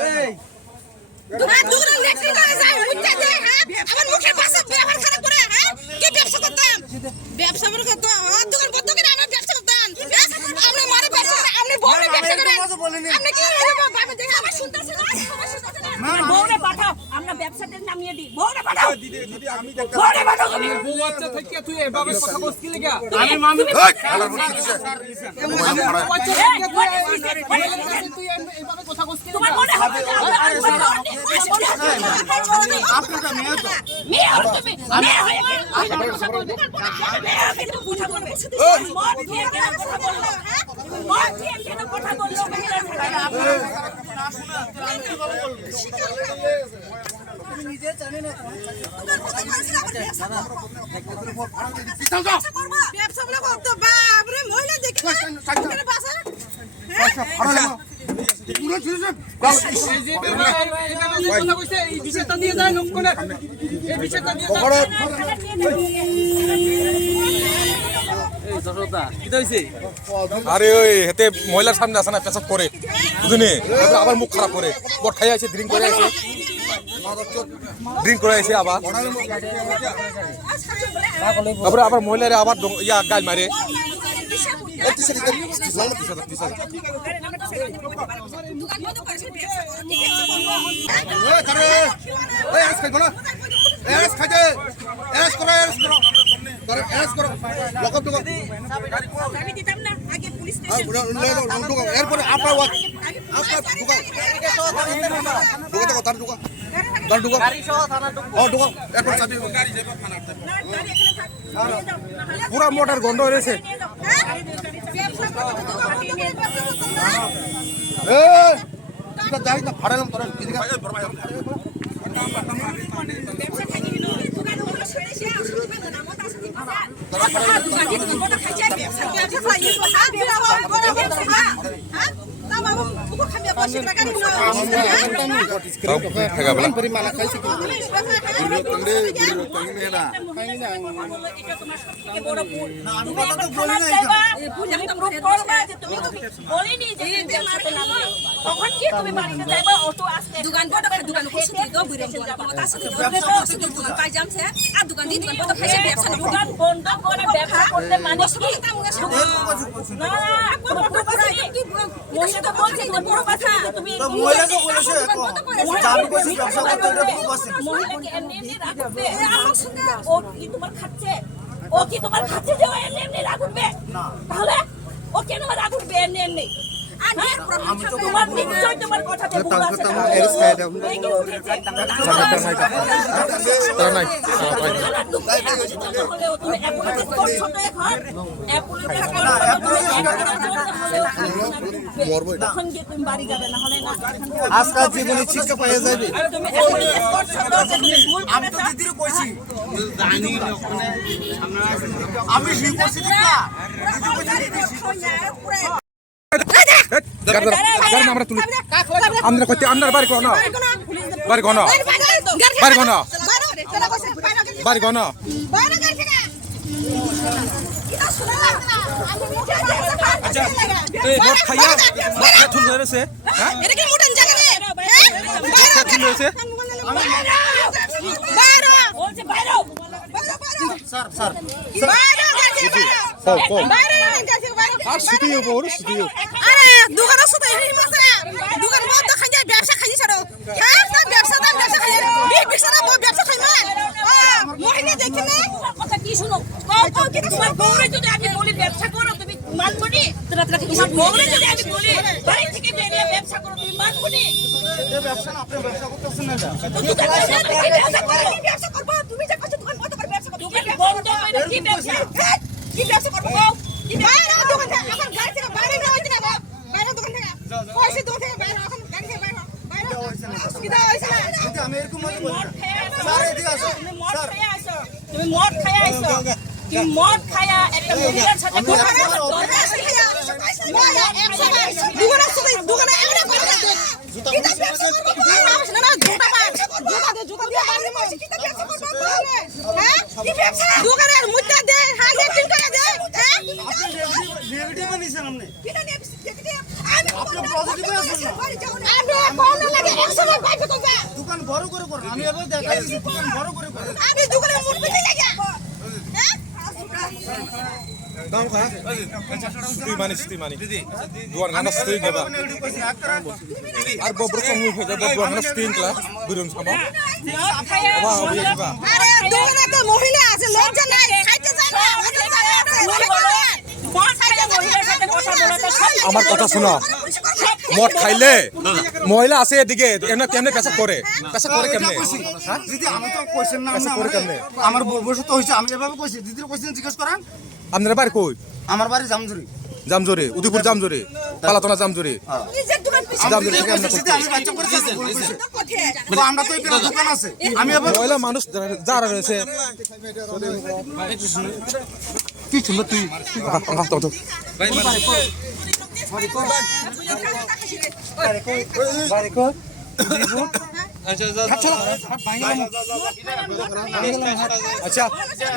তোমার দোকান লেখতে করে যায় উঠতে দে হ্যাঁ আমার মুখের ভাষা ব্যবহার খারাপ করে হ্যাঁ কি ব্যবসা করতাম ব্যবসা করে করতাম দোকান বন্ধ করে আমরা ব্যবসা করতাম আমরা মারে ব্যবসা করে আপনি বউরে ব্যবসা করেন আপনি কি বাবা দেখে আমার শুনতেছেন না বউরে পাঠাও আমরা ব্যবসাতে নামিয়ে দিই বউরে পাঠাও দিদি আমি দেখতে বউরে পাঠাও আমি বউ বাচ্চা থেকে তুই এভাবে কথা বলছ কি লাগা আমি মামি খালার মুখে দিছে তুই এভাবে কথা বলছ তোমার মনে হবে আপনারা মেয়ে তো মেয়ে আর তুমি মেয়ে হয়ে মেয়ে কিন্তু কথা বলবে মত দিয়ে কেন কথা বললো মত দিয়ে কেন কথা বললো মহিলা আপনারা না শুনে আমি কিভাবে বলবো নিজে জানে না ব্যবসা বলে করতে বাপরে মহিলা দেখে বাসা হ্যাঁ পুরো ছিল এই যে কথা কইছে এই বিষয়টা নিয়ে যায় নমকনে এই বিষয়টা নিয়ে এই দশটা কি হইছে আরে ওই হেতে মহিলার সামনে আসে না পেশাব করে বুঝুনি আবার মুখ খারাপ করে বট খাই আছে ড্রিঙ্ক করে আছে আবার তারপরে আবার মহিলারে আবার ইয়া গাল মারে পুরা মোটর গন্ধ হয়েছে ভাড়ালাম তোমার খাচ্ছে ও কি তোমার খাচ্ছে যে এমনি এমনি রাগ উঠবে তাহলে ও কেন রাগ উঠবে এমনি এমনি তোমার নিশ্চয় তোমার কথাতে ভুল আছে আজকাল জীবনে শিক্ষা পাইয়া যাবে আমি তো দিদিরও কইছি জানি আমি শিখছি না আমরা তুলি আমরা কইতে আপনার বাড়ি কোন বাড়ি কোন বাড়ি কোন বাড়ি কোন আচ্ছা এই মদ খাইয়া থুল হয়েছে হ্যাঁ এটা কি মোটন জায়গা রে হ্যাঁ থুল হয়েছে বাইরে বলছে বাইরে স্যার স্যার বাইরে আর শুটিও বড় শুটিও আরে দোকানের সাথে এই মাসে দোকান বন্ধ খাই যায় ব্যবসা খাই ছাড়ো হ্যাঁ না ব্যবসা খাই ব্যবসা না ব্যবসা খাই মানে মহিলা দেখে না কথা কি শুনো কও কি তোমার বউরে যদি আমি বলি ব্যবসা করো তুমি মানবনি তোমার বউরে যদি আমি বলি বাড়ি থেকে বেরিয়ে ব্যবসা করো তুমি মানবনি এই ব্যবসা না আপনি ব্যবসা করতেছেন না ব্যবসা করবা তুমি যা কাছে দোকান বন্ধ করে ব্যবসা করো দোকান বন্ধ করে কি ব্যবসা কি ব্যবসা করবো কও কি বাইরে দোকান থেকে আমার গাড়ি থেকে বাইরে না হইছে না বাইরে দোকান থেকে পয়সা দোকান থেকে বাইরে এখন গাড়ি থেকে বাইরে অসুবিধা হইছে না যদি আমি এরকম মত বলি স্যার এদিকে আসো স্যার তুমি মদ খায়া আইছো তুমি মদ খায়া একটা মহিলার সাথে কথা দোকানে এমন করে জুতা দোকানের মুদ্রা দে হ্যাঁ লেফটিং করে দে হ্যাঁ নেগেটিভ বানিয়েছেন আপনি কিটা নেগেটিভ আপনি পজিটিভ আছেন না আমি কোন লাগে ব্যবসা বাইরে করবে দোকান বড় করে করো আমি এবার দেখাই দিচ্ছি দোকান বড় করে করো আমি দোকানে মুখ পেতে লাগা হ্যাঁ তুই মানি দুয়ার গানা স্তুই গেবা আর বব্র সঙ্গ হয়ে যাবে দুয়ার গানা স্তুই ক্লা বুরুম সামা বাবা ওই গেবা আরে দোকানে তো মহিলা আছে লজ্জা নাই খাইতে যায় না আমার কথা শোনো মদ খাইলে মহিলা আছে এদিকে এমনি কেমনে পেশাব করে কেমনে দিদি আমি তো কোশ্চেন না পেশাব করে কেমনে আমার বসে তো হইছে আমি এভাবে কইছি দিদির কোশ্চেন জিজ্ঞেস করেন আপনার বাড়ি কই আমার বাড়ি জামজুরি জামজোরে উদয়পুর জামজোরে পালাতনা জামজোরে নিজের দোকান পিছে জামজোরে থেকে আমি আমরা বাচ্চা করে তো আমরা তো এখানে দোকান আছে আমি এবার মহিলা মানুষ যারা রয়েছে কি সুন্দর তুই আচ্ছা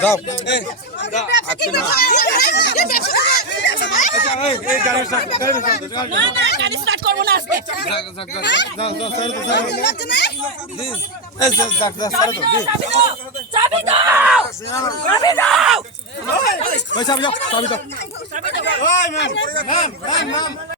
যাও গাড়ি স্টার্ট করব না আজকে চাবি দাও চাবি দাও ওই ম্যাম ম্যাম ম্যাম